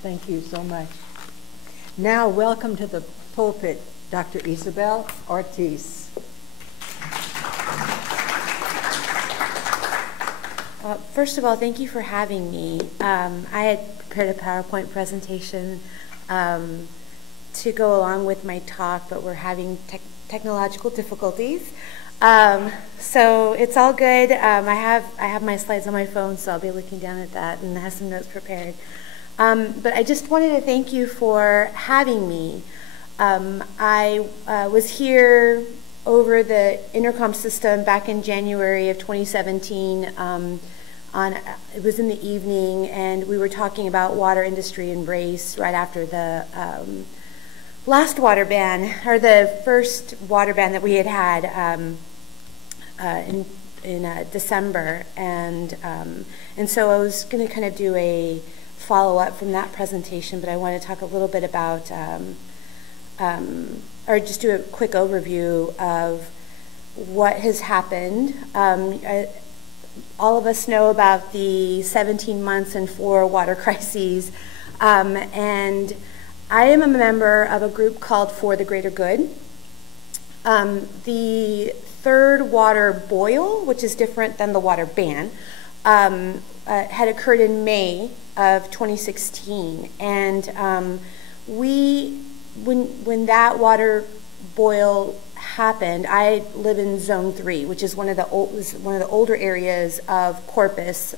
Thank you so much. Now, welcome to the pulpit, Dr. Isabel Ortiz. First of all, thank you for having me. I had prepared a PowerPoint presentation to go along with my talk, but we're having technological difficulties. So it's all good. I have my slides on my phone, so I'll be looking down at that and have some notes prepared. But I just wanted to thank you for having me. I was here over the intercom system back in January of 2017. It was in the evening, and we were talking about water industry and race right after the last water ban, or the first water ban that we had in December, and so I was going to kind of do a follow-up from that presentation, but I want to talk a little bit about, or just do a quick overview of what has happened. All of us know about the 17 months and 4 water crises, and I am a member of a group called For the Greater Good. The third water boil, which is different than the water ban, had occurred in May of 2016, and when that water boil happened, I live in Zone 3, which is one of the older areas of Corpus.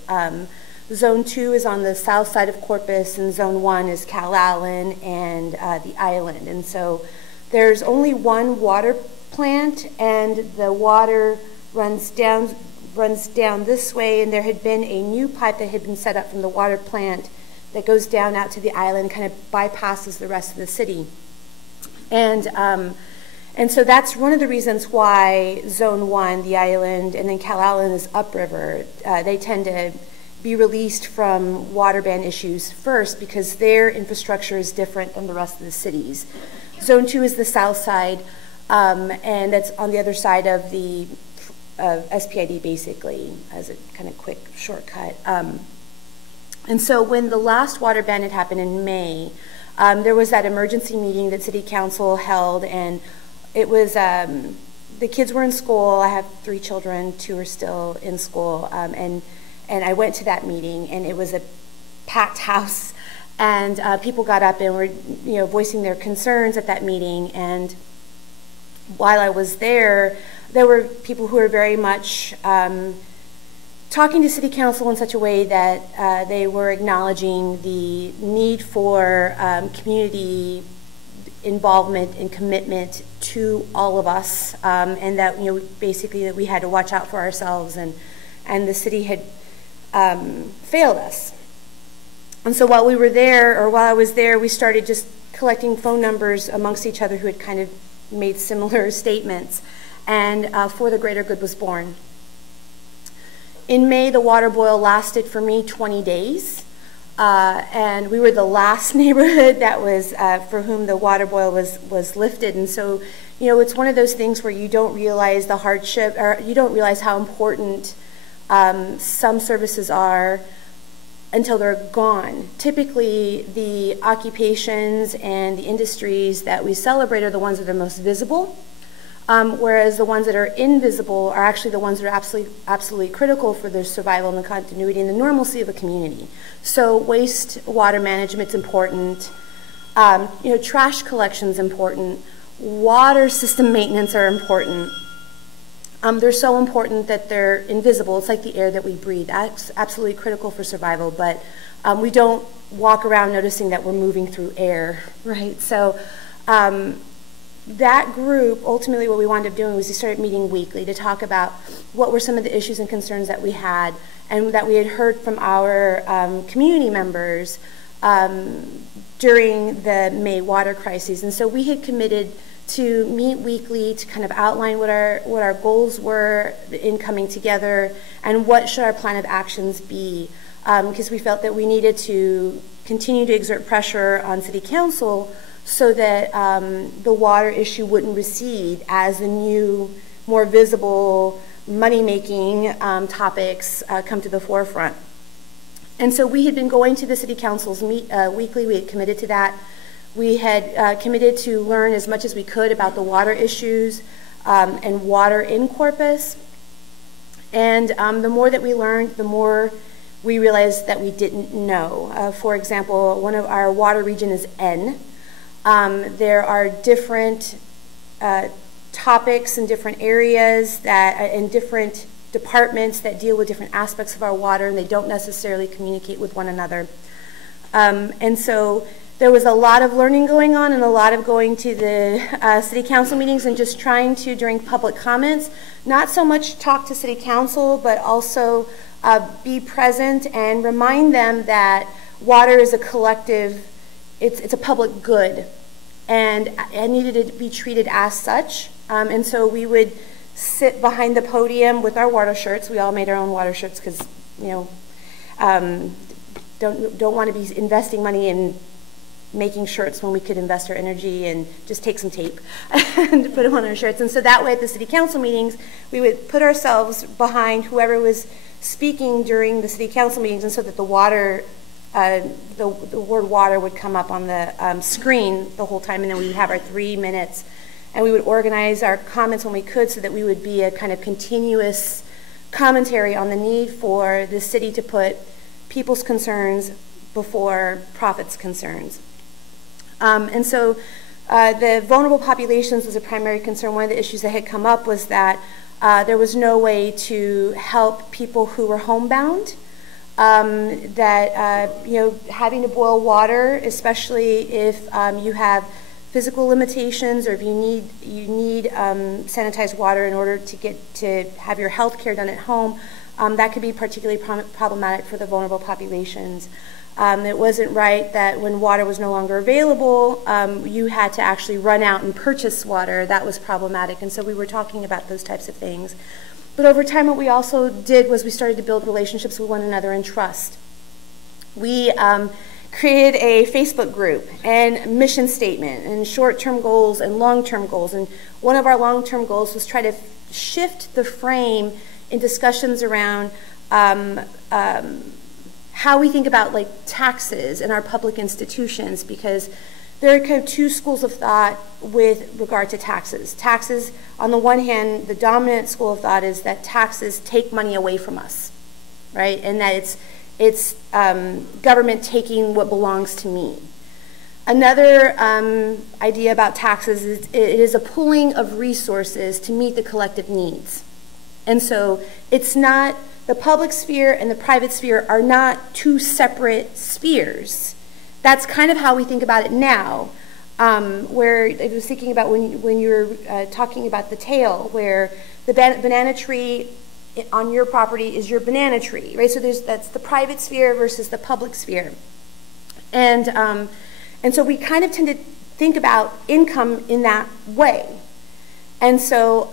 Zone 2 is on the south side of Corpus, and Zone 1 is Calallen and the island. And so there's only one water plant, and the water runs down this way, and there had been a new pipe that had been set up from the water plant that goes down out to the island, kind of bypasses the rest of the city. And so that's one of the reasons why Zone 1, the island, and then Calallen is upriver. They tend to be released from water ban issues first because their infrastructure is different than the rest of the cities. Zone 2 is the south side, and that's on the other side of the SPID, basically, as a kind of quick shortcut. And so when the last water ban had happened in May, there was that emergency meeting that City Council held, and it was, the kids were in school. I have 3 children, 2 are still in school, and I went to that meeting, and it was a packed house, and people got up and were, voicing their concerns at that meeting. And while I was there were people who were very much talking to City Council in such a way that they were acknowledging the need for community involvement and commitment to all of us, and that basically that we had to watch out for ourselves, and the city had failed us. And so while we were there, or while I was there, we started just collecting phone numbers amongst each other who had kind of made similar statements, and For the Greater Good was born. In May, the water boil lasted for me 20 days. And we were the last neighborhood that was for whom the water boil was lifted. And so, it's one of those things where you don't realize the hardship, or you don't realize how important some services are until they're gone. Typically, the occupations and the industries that we celebrate are the ones that are most visible, whereas the ones that are invisible are actually the ones that are absolutely critical for the survival and the continuity and the normalcy of a community. So wastewater management's important, trash collection's important, water system maintenance are important. They're so important that they're invisible. It's like the air that we breathe. That's absolutely critical for survival, but we don't walk around noticing that we're moving through air, right? So that group, ultimately what we wound up doing was we started meeting weekly to talk about what were some of the issues and concerns that we had and that we had heard from our community members during the May water crises. And so we had committed to meet weekly to kind of outline what our goals were in coming together and what should our plan of actions be, because we felt that we needed to continue to exert pressure on City Council so that the water issue wouldn't recede as the new, more visible money-making topics come to the forefront. And so we had been going to the city councils weekly. We had committed to that. We had committed to learn as much as we could about the water issues and water in Corpus. And the more that we learned, the more we realized that we didn't know. For example, one of our water region is N. There are different topics in different areas that, and different departments that deal with different aspects of our water, and they don't necessarily communicate with one another. And so there was a lot of learning going on and a lot of going to the city council meetings and just trying to, during public comments, not so much talk to city council, but also be present and remind them that water is a collective, it's a public good, and it needed to be treated as such. And so we would sit behind the podium with our water shirts. We all made our own water shirts because, you know, don't want to be investing money in making shirts when we could invest our energy and just take some tape and put them on our shirts. And so that way at the city council meetings, we would put ourselves behind whoever was speaking during the city council meetings, and so that the water, the word water would come up on the screen the whole time, and then we would have our 3 minutes, and we would organize our comments when we could so that we would be a kind of continuous commentary on the need for the city to put people's concerns before profits concerns. And so the vulnerable populations was a primary concern. One of the issues that had come up was that there was no way to help people who were homebound, that you know, having to boil water, especially if you have physical limitations or if you need sanitized water in order to have your health care done at home, that could be particularly problematic for the vulnerable populations. It wasn't right that when water was no longer available, you had to actually run out and purchase water. That was problematic, and so we were talking about those types of things. But over time, what we also did was we started to build relationships with one another and trust. We created a Facebook group and mission statement and short-term goals and long-term goals. And one of our long-term goals was try to shift the frame in discussions around how we think about like taxes in our public institutions, because there are kind of two schools of thought with regard to taxes. Taxes, on the one hand, the dominant school of thought is that taxes take money away from us, right? And that it's government taking what belongs to me. Another idea about taxes is it is a pooling of resources to meet the collective needs. And so it's not, the public sphere and the private sphere are not two separate spheres. That's kind of how we think about it now, where I was thinking about when you were talking about the tail, where the banana tree on your property is your banana tree, right? So that's the private sphere versus the public sphere. And so we kind of tend to think about income in that way. And so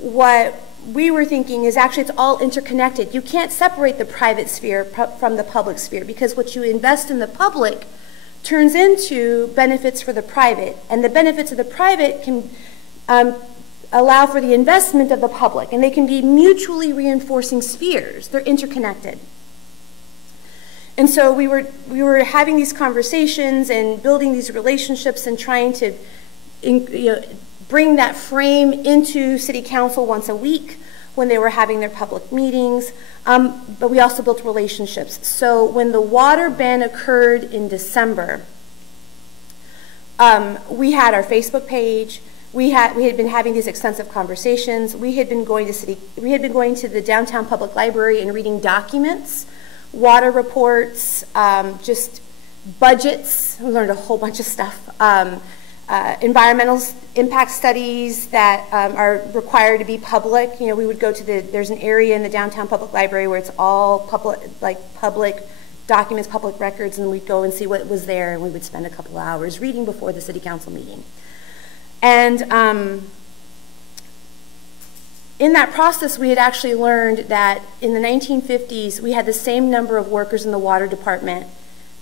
what we were thinking is actually it's all interconnected. You can't separate the private sphere from the public sphere, because what you invest in the public turns into benefits for the private, and the benefits of the private can allow for the investment of the public, and they can be mutually reinforcing spheres. They're interconnected. And so we were having these conversations and building these relationships and trying to bring that frame into city council once a week when they were having their public meetings, but we also built relationships. So when the water ban occurred in December, we had our Facebook page. We had been having these extensive conversations. We had been going to the downtown public library and reading documents, water reports, just budgets. We learned a whole bunch of stuff. Environmental impact studies that are required to be public. You know, we would go to there's an area in the downtown public library where it's all public documents, public records, and we'd go and see what was there, and we would spend a couple of hours reading before the city council meeting. And in that process, we had actually learned that in the 1950s, we had the same number of workers in the water department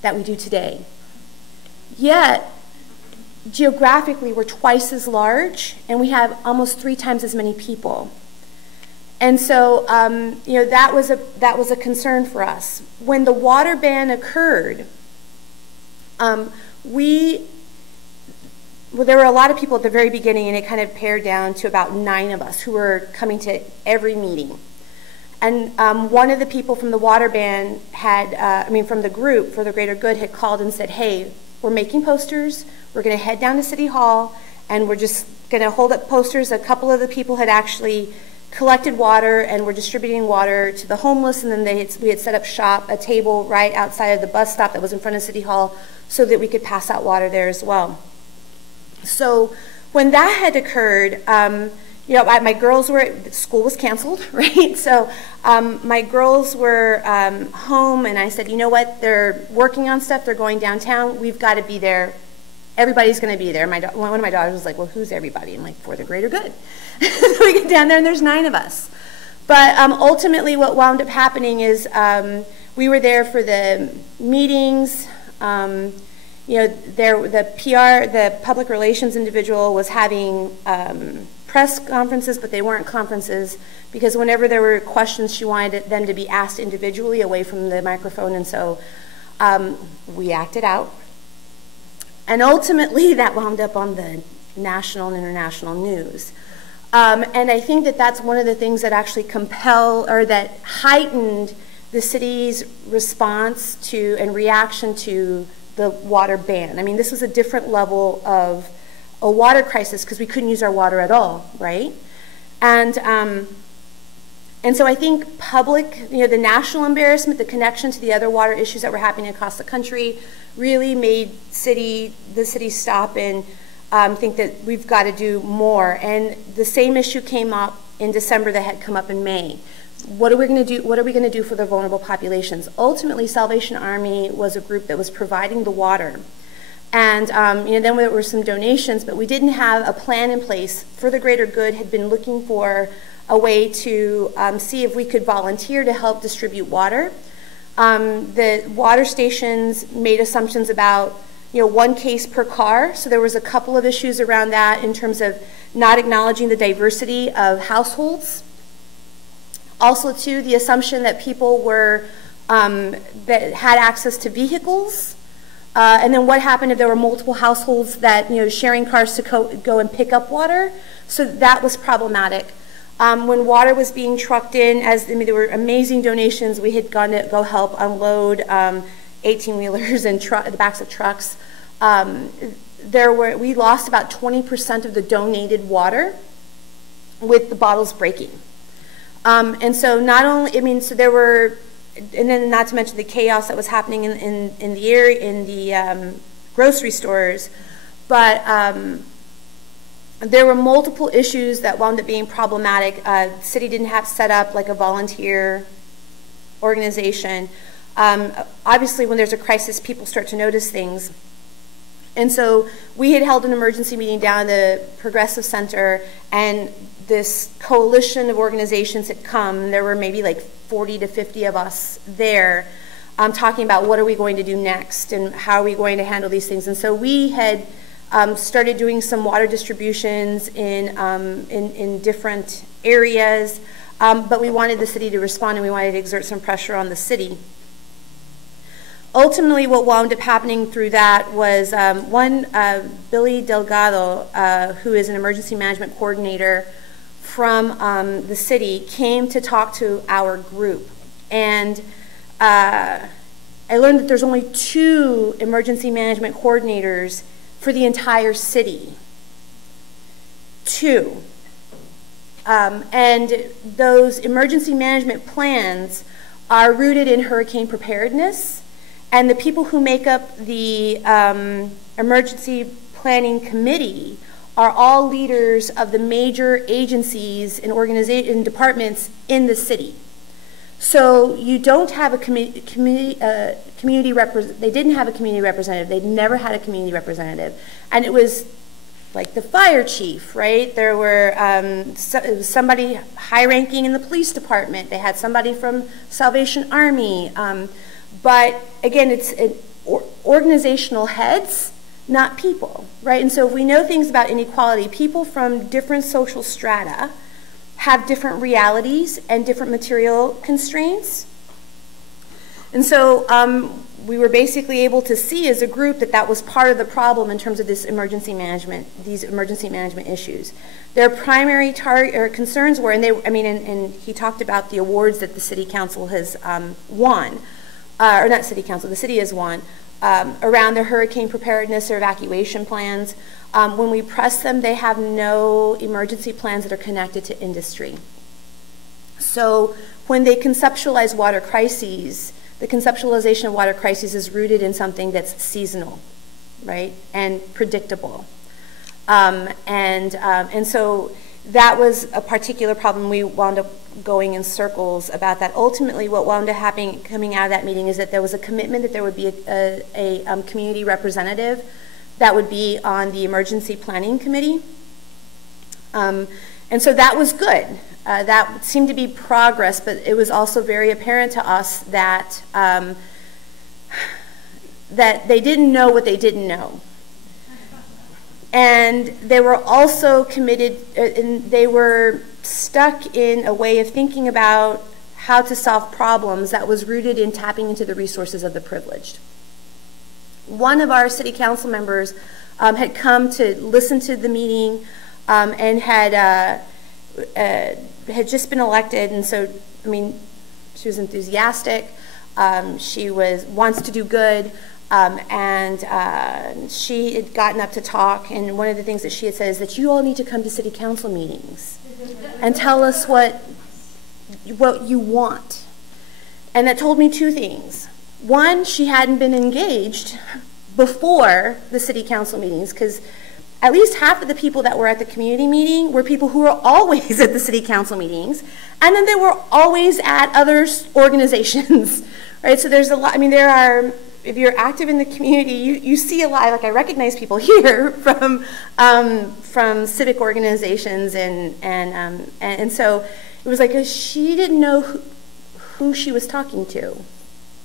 that we do today. Yet, geographically, we're twice as large, and we have almost 3 times as many people. And so, you know, that was a concern for us. When the water ban occurred, well, there were a lot of people at the very beginning, and it kind of pared down to about 9 of us who were coming to every meeting. And one of the people from the water ban from the group for the greater good had called and said, hey, we're making posters, we're gonna head down to City Hall, and we're just gonna hold up posters. A couple of the people had actually collected water and were distributing water to the homeless, and then we had set up shop, a table right outside of the bus stop that was in front of City Hall so that we could pass out water there as well. So when that had occurred, you know, my girls school was canceled, right? So my girls were home, and I said, you know what, they're working on stuff, they're going downtown, we've got to be there. Everybody's going to be there. One of my daughters was like, well, who's everybody? I'm like, for the greater good. So we get down there, and there's 9 of us. But ultimately, what wound up happening is we were there for the meetings. You know, the PR, the public relations individual was having press conferences, but they weren't conferences, because whenever there were questions, she wanted them to be asked individually away from the microphone, and so we acted out. And ultimately, that wound up on the national and international news. And I think that that's one of the things that actually that heightened the city's response to and reaction to the water ban. I mean, this was a different level of a water crisis because we couldn't use our water at all, right? And so I think you know, the national embarrassment, the connection to the other water issues that were happening across the country really made the city stop and think that we've got to do more. And the same issue came up in December that had come up in May. What are we going to do? What are we going to do for the vulnerable populations? Ultimately, Salvation Army was a group that was providing the water. And you know, then there were some donations, but we didn't have a plan in place. For the greater good had been looking for a way to see if we could volunteer to help distribute water. The water stations made assumptions about, you know, 1 case per car. So there was a couple of issues around that in terms of not acknowledging the diversity of households. Also, too, the assumption that people were that had access to vehicles. And then what happened if there were multiple households that, you know, sharing cars to go and pick up water? So that was problematic. When water was being trucked in, there were amazing donations. We had gone to go help unload 18-wheelers and the backs of trucks. We lost about 20% of the donated water with the bottles breaking. And so not only, I mean, so there were, and then not to mention the chaos that was happening in the area, in the grocery stores, but there were multiple issues that wound up being problematic. The city didn't have set up like a volunteer organization. Obviously, when there's a crisis, people start to notice things. And so we had held an emergency meeting down at the Progressive Center, and this coalition of organizations had come. There were maybe like 40 to 50 of us there talking about what are we going to do next and how are we going to handle these things. And so we had started doing some water distributions in different areas, but we wanted the city to respond, and we wanted to exert some pressure on the city. Ultimately, what wound up happening through that was Billy Delgado, who is an emergency management coordinator from the city, came to talk to our group. And I learned that there's only 2 emergency management coordinators for the entire city. 2. And those emergency management plans are rooted in hurricane preparedness. And the people who make up the emergency planning committee are all leaders of the major agencies and organizations, departments in the city. So you don't have a community representative. They didn't have a community representative. They'd never had a community representative. And it was like the fire chief, right? There were somebody high-ranking in the police department. They had somebody from Salvation Army. But again, it's organizational heads, not people, right? And so if we know things about inequality, people from different social strata have different realities and different material constraints. And so we were basically able to see as a group that that was part of the problem in terms of this emergency management, these emergency management issues. Their primary concerns were, and he talked about the awards that the city council has won, or not city council, the city has won, around their hurricane preparedness or evacuation plans. When we press them, they have no emergency plans that are connected to industry. So when they conceptualize water crises, the conceptualization of water crises is rooted in something that's seasonal, right, and predictable. And so that was a particular problem. We wound up going in circles about that. Ultimately, what wound up happening, coming out of that meeting, is that there was a commitment that there would be a community representative that would be on the emergency planning committee. And so that was good. That seemed to be progress, but it was also very apparent to us that that they didn't know what they didn't know. And they were also committed, and they were stuck in a way of thinking about how to solve problems that was rooted in tapping into the resources of the privileged. One of our city council members had come to listen to the meeting and had just been elected, and so, I mean, she was enthusiastic. She wants to do good. And she had gotten up to talk, and one of the things that she had said is that you all need to come to city council meetings and tell us what you want. And that told me two things. One, she hadn't been engaged before the city council meetings, because at least half of the people that were at the community meeting were people who were always at the city council meetings, and then they were always at other organizations, right? So there's a lot, I mean, there are, if you're active in the community, you see a lot. Like, I recognize people here from civic organizations, and so it was like she didn't know who she was talking to,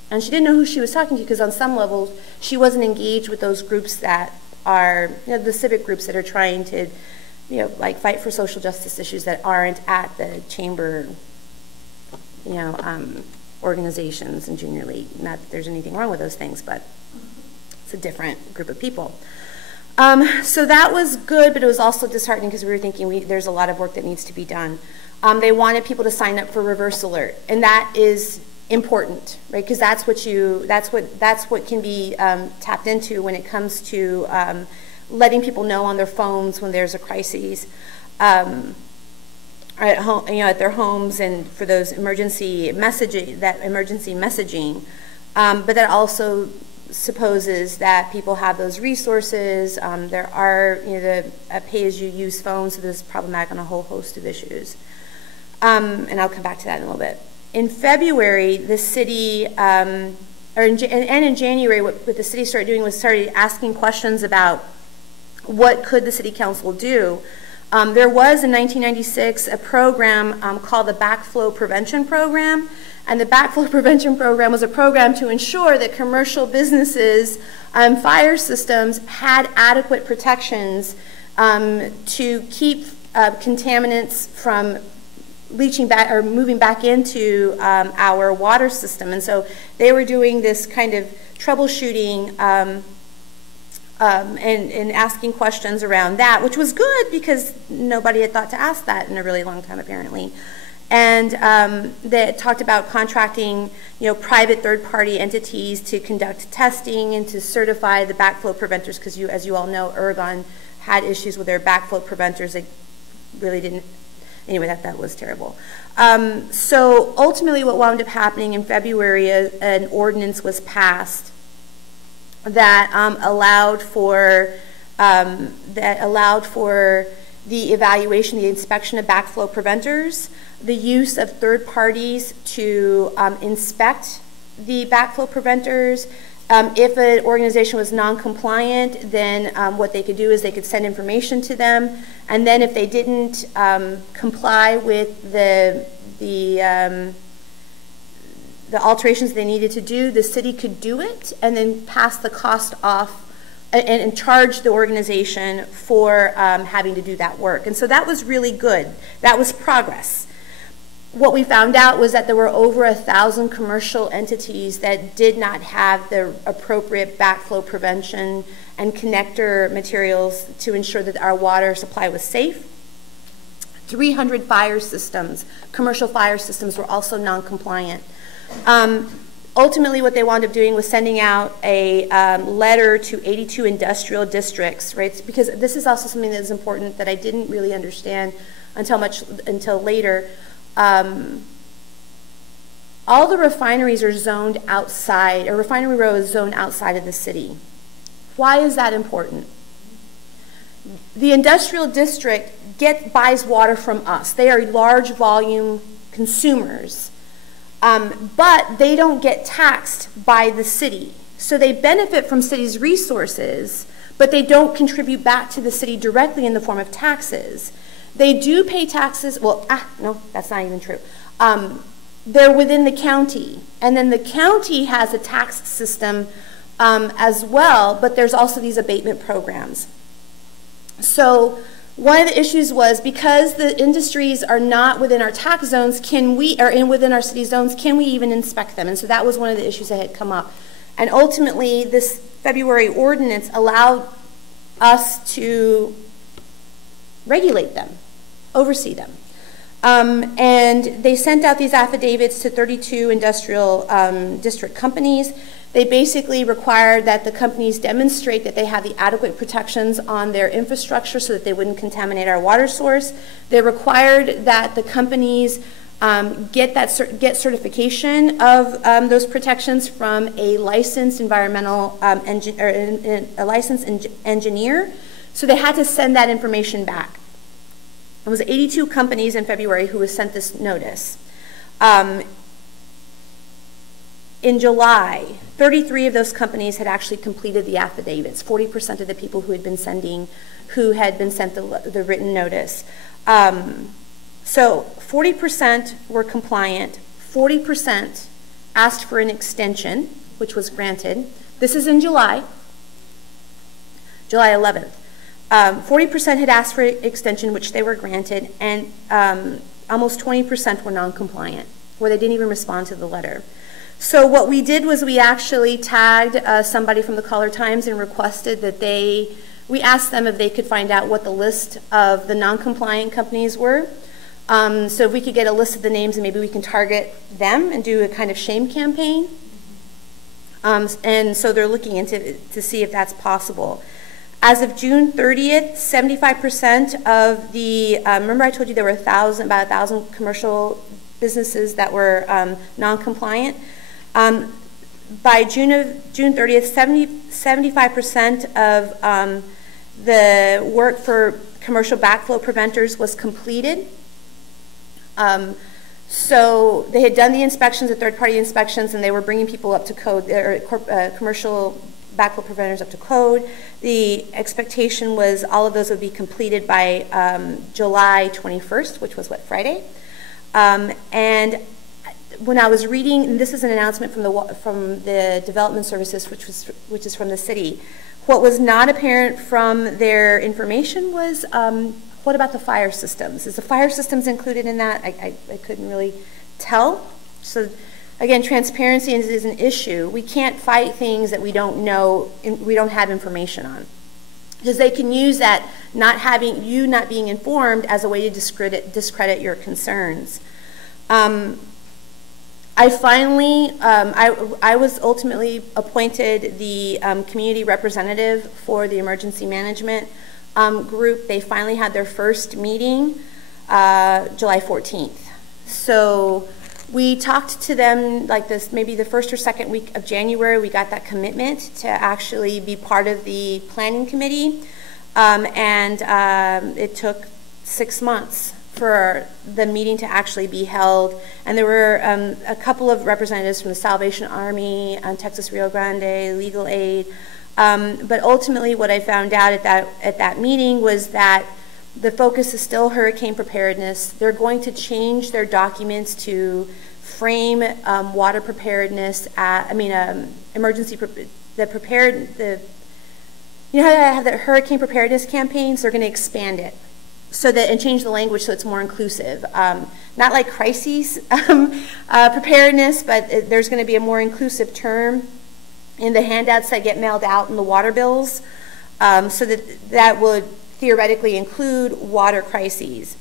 and she didn't know who she was talking to because on some levels she wasn't engaged with those groups that are, the civic groups that are trying to, like fight for social justice issues that aren't at the chamber, organizations and junior league. Not that there's anything wrong with those things, but it's a different group of people. So that was good, but it was also disheartening because we were thinking there's a lot of work that needs to be done. They wanted people to sign up for reverse alert, and that is important, right? Because that's what can be tapped into when it comes to letting people know on their phones when there's a crisis. At home, at their homes, and for those emergency messaging, but that also supposes that people have those resources. There are, the pay-as-you-use phones, so this is problematic on a whole host of issues. And I'll come back to that in a little bit. In February, the city, and in January, what the city started doing was started asking questions about what could the city council do. There was in 1996 a program called the Backflow Prevention Program, and the Backflow Prevention Program was a program to ensure that commercial businesses, fire systems had adequate protections to keep contaminants from leaching back or moving back into our water system. And so they were doing this kind of troubleshooting and asking questions around that, which was good because nobody had thought to ask that in a really long time, apparently. And they talked about contracting, private third-party entities to conduct testing and to certify the backflow preventers, because as you all know, Oregon had issues with their backflow preventers. They really didn't. Anyway, that was terrible. So ultimately, what wound up happening in February, an ordinance was passed that allowed for the evaluation, the inspection of backflow preventers, the use of third parties to inspect the backflow preventers. If an organization was non-compliant, then what they could do is they could send information to them, and then if they didn't comply with the alterations they needed to do, the city could do it and then pass the cost off and charged the organization for having to do that work. And so that was really good. That was progress. What we found out was that there were over 1,000 commercial entities that did not have the appropriate backflow prevention and connector materials to ensure that our water supply was safe. 300 fire systems, commercial fire systems, were also non-compliant. Ultimately, what they wound up doing was sending out a letter to 82 industrial districts, right? Because this is also something that is important that I didn't really understand until later. All the refineries are zoned outside, or Refinery Row is zoned outside of the city. Why is that important? The industrial district buys water from us. They are large volume consumers, but they don't get taxed by the city. So they benefit from city's resources, but they don't contribute back to the city directly in the form of taxes. They do pay taxes, well, no, that's not even true. They're within the county, and then the county has a tax system as well, but there's also these abatement programs. So one of the issues was, because the industries are not within our tax zones, within our city zones, can we even inspect them? And so that was one of the issues that had come up. And ultimately, this February ordinance allowed us to regulate them, oversee them. And they sent out these affidavits to 32 industrial district companies. They basically required that the companies demonstrate that they have the adequate protections on their infrastructure so that they wouldn't contaminate our water source. They required that the companies get certification of those protections from a licensed environmental a licensed engineer. So they had to send that information back. It was 82 companies in February who was sent this notice. In July, 33 of those companies had actually completed the affidavits. 40% of the people who had been sent the written notice. So 40% were compliant. 40% asked for an extension, which was granted. This is in July 11th. 40% had asked for extension, which they were granted, and almost 20% were non-compliant, where they didn't even respond to the letter. So what we did was we actually tagged somebody from the Caller Times and requested that we asked them if they could find out what the list of the non-compliant companies were. So if we could get a list of the names, and maybe we can target them and do a kind of shame campaign. And so they're looking into to see if that's possible. As of June 30th, 75% of the, remember I told you there were about 1,000 commercial businesses that were non-compliant. By June 30th, 75% of the work for commercial backflow preventers was completed. So they had done the inspections, the third-party inspections, and they were bringing people up to code, or commercial backflow preventers up to code. The expectation was all of those would be completed by July 21st, which was Friday. And when I was reading, and this is an announcement from the Development Services, which is from the city, what was not apparent from their information was what about the fire systems? Is the fire systems included in that? I couldn't really tell. So again, transparency is an issue. We can't fight things that we don't know, we don't have information on, because they can use that not being informed as a way to discredit your concerns. I was ultimately appointed the community representative for the emergency management group. They finally had their first meeting July 14th. So we talked to them like this, maybe the first or second week of January. We got that commitment to actually be part of the planning committee. It took 6 months for the meeting to actually be held. And there were a couple of representatives from the Salvation Army, Texas Rio Grande, Legal Aid. But ultimately what I found out at that meeting was that the focus is still hurricane preparedness. They're going to change their documents to frame water preparedness, you know how they have the hurricane preparedness campaigns? They're going to expand it and change the language so it's more inclusive. Not like crises preparedness, but there's going to be a more inclusive term in the handouts that get mailed out in the water bills, so that would theoretically include water crises.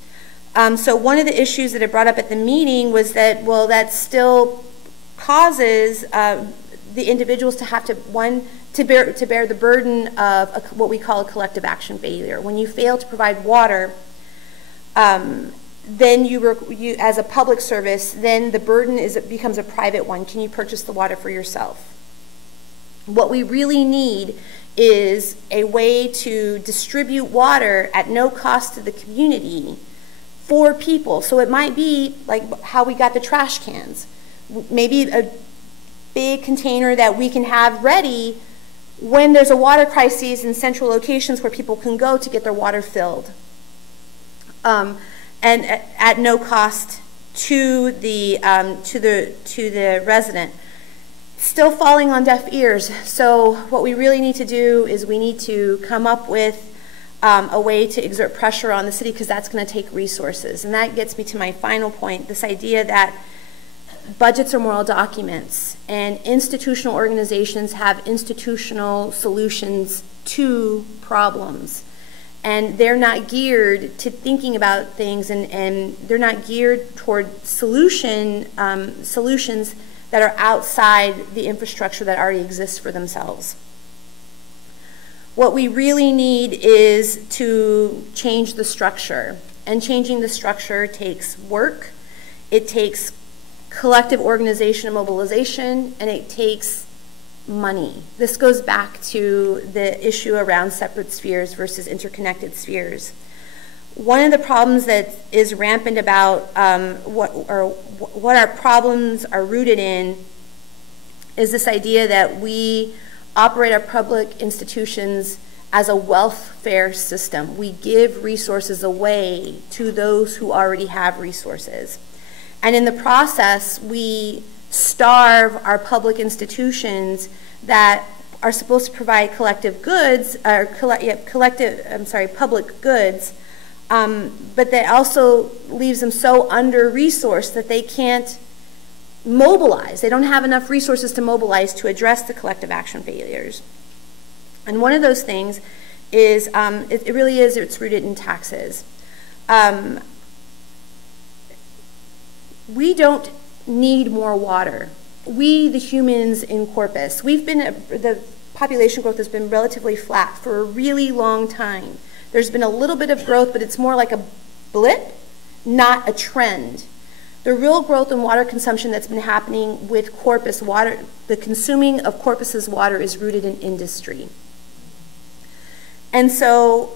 So one of the issues that I brought up at the meeting was that, well, that still causes the individuals to have to, to bear the burden of what we call a collective action failure. When you fail to provide water, then you as a public service, then the burden becomes a private one. Can you purchase the water for yourself? What we really need is a way to distribute water at no cost to the community for people. So it might be like how we got the trash cans. Maybe a big container that we can have ready when there's a water crisis in central locations where people can go to get their water filled. And at no cost to the resident. Still falling on deaf ears. So what we really need to do is we need to come up with a way to exert pressure on the city, because that's going to take resources. And that gets me to my final point, this idea that budgets are moral documents, and institutional organizations have institutional solutions to problems. And they're not geared to thinking about things, and they're not geared toward solutions that are outside the infrastructure that already exists for themselves. What we really need is to change the structure, and changing the structure takes work, it takes collective organization and mobilization, and it takes money. This goes back to the issue around separate spheres versus interconnected spheres. One of the problems that is rampant about what our problems are rooted in is this idea that we operate our public institutions as a welfare system. We give resources away to those who already have resources. And in the process, we starve our public institutions that are supposed to provide collective goods, or public goods, but that also leaves them so under-resourced that they can't mobilize. They don't have enough resources to mobilize to address the collective action failures. And one of those things is, it's rooted in taxes. We don't need more water. We, the humans in Corpus, the population growth has been relatively flat for a really long time. There's been a little bit of growth, but it's more like a blip, not a trend. The real growth in water consumption that's been happening with Corpus water, the consuming of Corpus's water, is rooted in industry. And so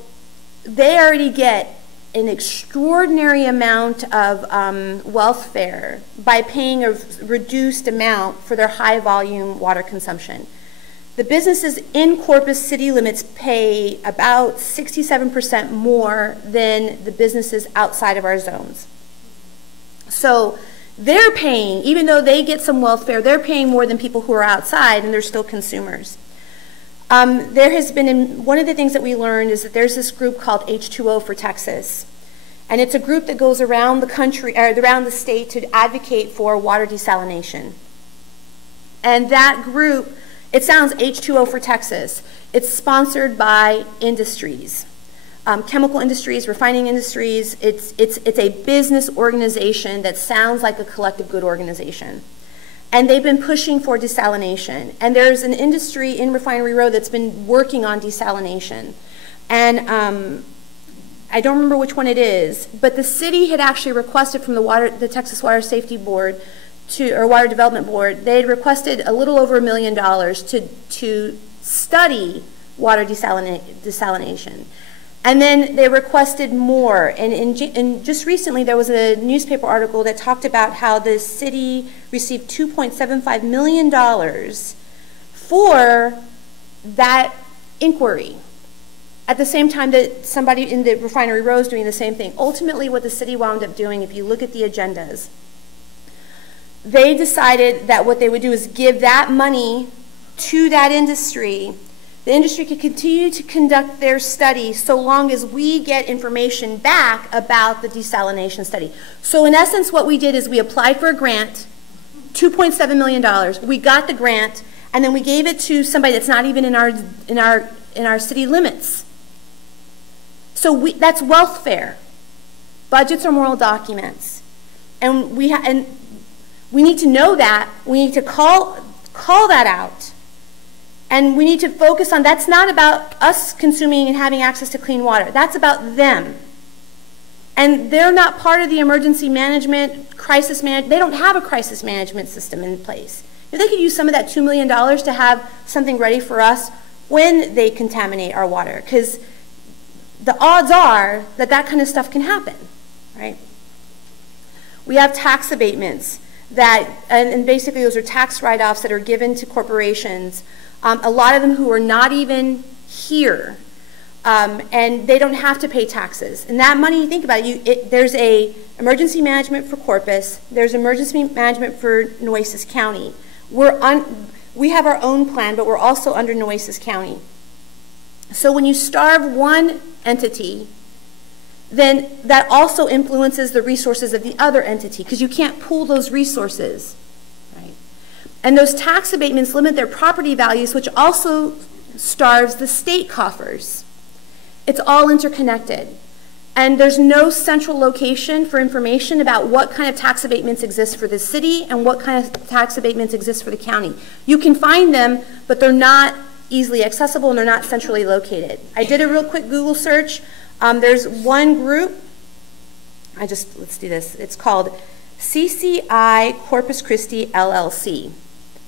they already get an extraordinary amount of welfare by paying a reduced amount for their high volume water consumption. The businesses in Corpus city limits pay about 67% more than the businesses outside of our zones. So they're paying, even though they get some welfare, they're paying more than people who are outside, and they're still consumers. There has been, one of the things that we learned is that there's this group called H2O for Texas. And it's a group that goes around the country, or around the state, to advocate for water desalination. And that group, it sounds H2O for Texas. It's sponsored by industries, chemical industries, refining industries. It's a business organization that sounds like a collective good organization. And they've been pushing for desalination. And there's an industry in Refinery Road that's been working on desalination. And I don't remember which one it is, but the city had actually requested from the Texas Water Safety Board, or Water Development Board, they had requested a little over $1 million to study water desalination. And then they requested more. And just recently, there was a newspaper article that talked about how the city received $2.75 million for that inquiry. At the same time that somebody in the Refinery Row is doing the same thing. Ultimately, what the city wound up doing, if you look at the agendas, they decided that what they would do is give that money to that industry The industry could continue to conduct their study so long as we get information back about the desalination study. So in essence, what we did is we applied for a grant, $2.7 million. We got the grant, and then we gave it to somebody that's not even in our city limits. So that's welfare. Budgets are moral documents. And we need to know that. We need to call that out. And we need to focus on, that's not about us consuming and having access to clean water. That's about them. And they're not part of the emergency management, crisis management. They don't have a crisis management system in place. If they could use some of that $2 million to have something ready for us when they contaminate our water, because the odds are that that kind of stuff can happen, right? We have tax abatements that, and basically those are tax write-offs that are given to corporations, a lot of them who are not even here, and they don't have to pay taxes. And that money, think about it, there's a emergency management for Corpus, there's emergency management for Nueces County. We have our own plan, but we're also under Nueces County. So when you starve one entity, then that also influences the resources of the other entity, because you can't pool those resources, right? And those tax abatements limit their property values, which also starves the state coffers. It's all interconnected. And there's no central location for information about what kind of tax abatements exist for the city and what kind of tax abatements exist for the county. You can find them, but they're not easily accessible and they're not centrally located. I did a real quick Google search. There's one group, let's do this. It's called Cci Corpus Christi Llc.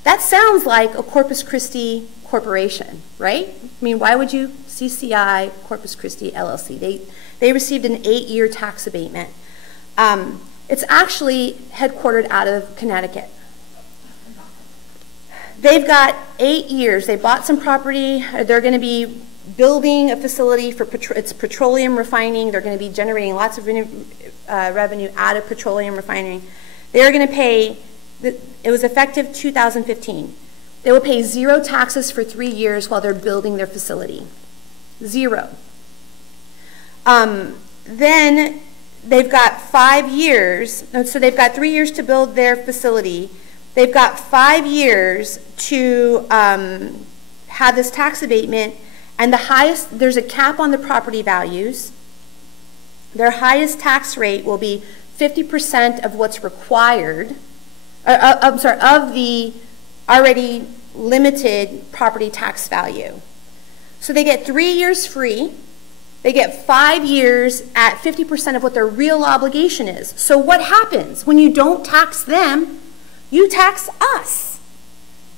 That sounds like a Corpus Christi corporation, right? I mean, why would you? Cci Corpus Christi Llc. They received an 8-year tax abatement. It's actually headquartered out of Connecticut. They've got 8 years. They bought some property. They're going to be building a facility for it's petroleum refining. They're going to be generating lots of revenue out of petroleum refining. They're going to pay, it was effective 2015. They will pay 0 taxes for 3 years while they're building their facility. 0. Then they've got 5 years. So they've got 3 years to build their facility. They've got 5 years to have this tax abatement, and the highest, there's a cap on the property values. Their highest tax rate will be 50% of what's required, of the already limited property tax value. So they get 3 years free. They get 5 years at 50% of what their real obligation is. So what happens when you don't tax them? You tax us.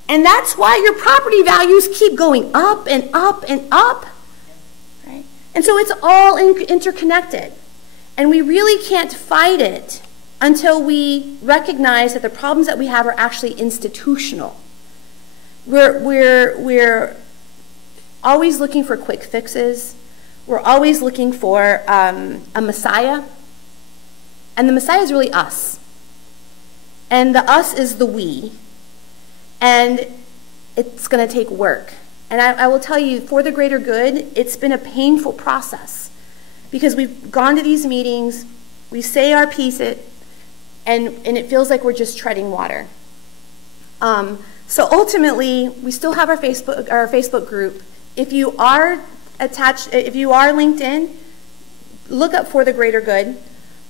And that's why your property values keep going up and up and up. Right? And so it's all interconnected. And we really can't fight it until we recognize that the problems that we have are actually institutional. We're always looking for quick fixes. We're always looking for a messiah. And the messiah is really us. And the us is the we. And it's going to take work. And I will tell you, for the greater good, it's been a painful process. Because we've gone to these meetings, we say our piece, and it feels like we're just treading water. So ultimately, we still have our Facebook group. If you are attached, if you are LinkedIn, look up For the Greater Good.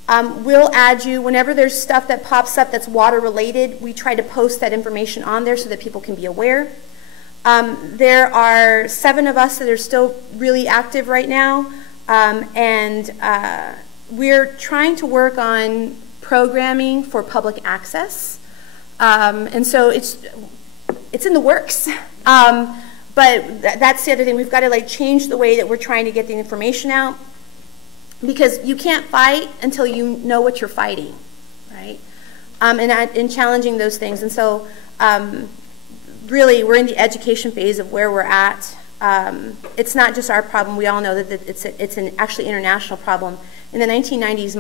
We'll add you whenever there's stuff that pops up that's water related. We try to post that information on there so that people can be aware. There are 7 of us that are still really active right now, and we're trying to work on programming for public access, and so it's in the works. But that's the other thing. We've got to like change the way that we're trying to get the information out, because you can't fight until you know what you're fighting, right? And challenging those things. And so really, we're in the education phase of where we're at. It's not just our problem. We all know that it's an actually international problem. In the 1990s,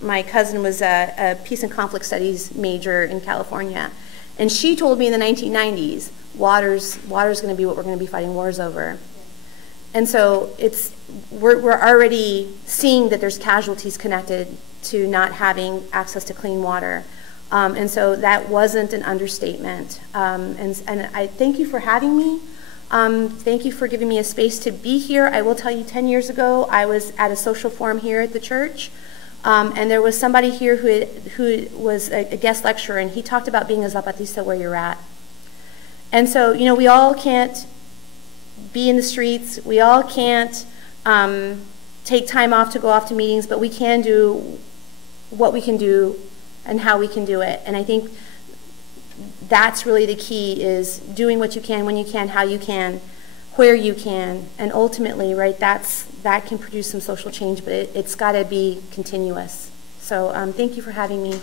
my cousin was a peace and conflict studies major in California. And she told me in the 1990s, water's going to be what we're going to be fighting wars over. And so we're already seeing that there's casualties connected to not having access to clean water. And so that wasn't an understatement. And I thank you for having me. Thank you for giving me a space to be here. I will tell you, 10 years ago, I was at a social forum here at the church, and there was somebody here who was a guest lecturer, and he talked about being a Zapatista where you're at. And so, you know, we all can't be in the streets. We all can't take time off to go off to meetings, but we can do what we can do and how we can do it. And I think that's really the key, is doing what you can, when you can, how you can, where you can, and ultimately, right, that can produce some social change, but it's got to be continuous. So thank you for having me.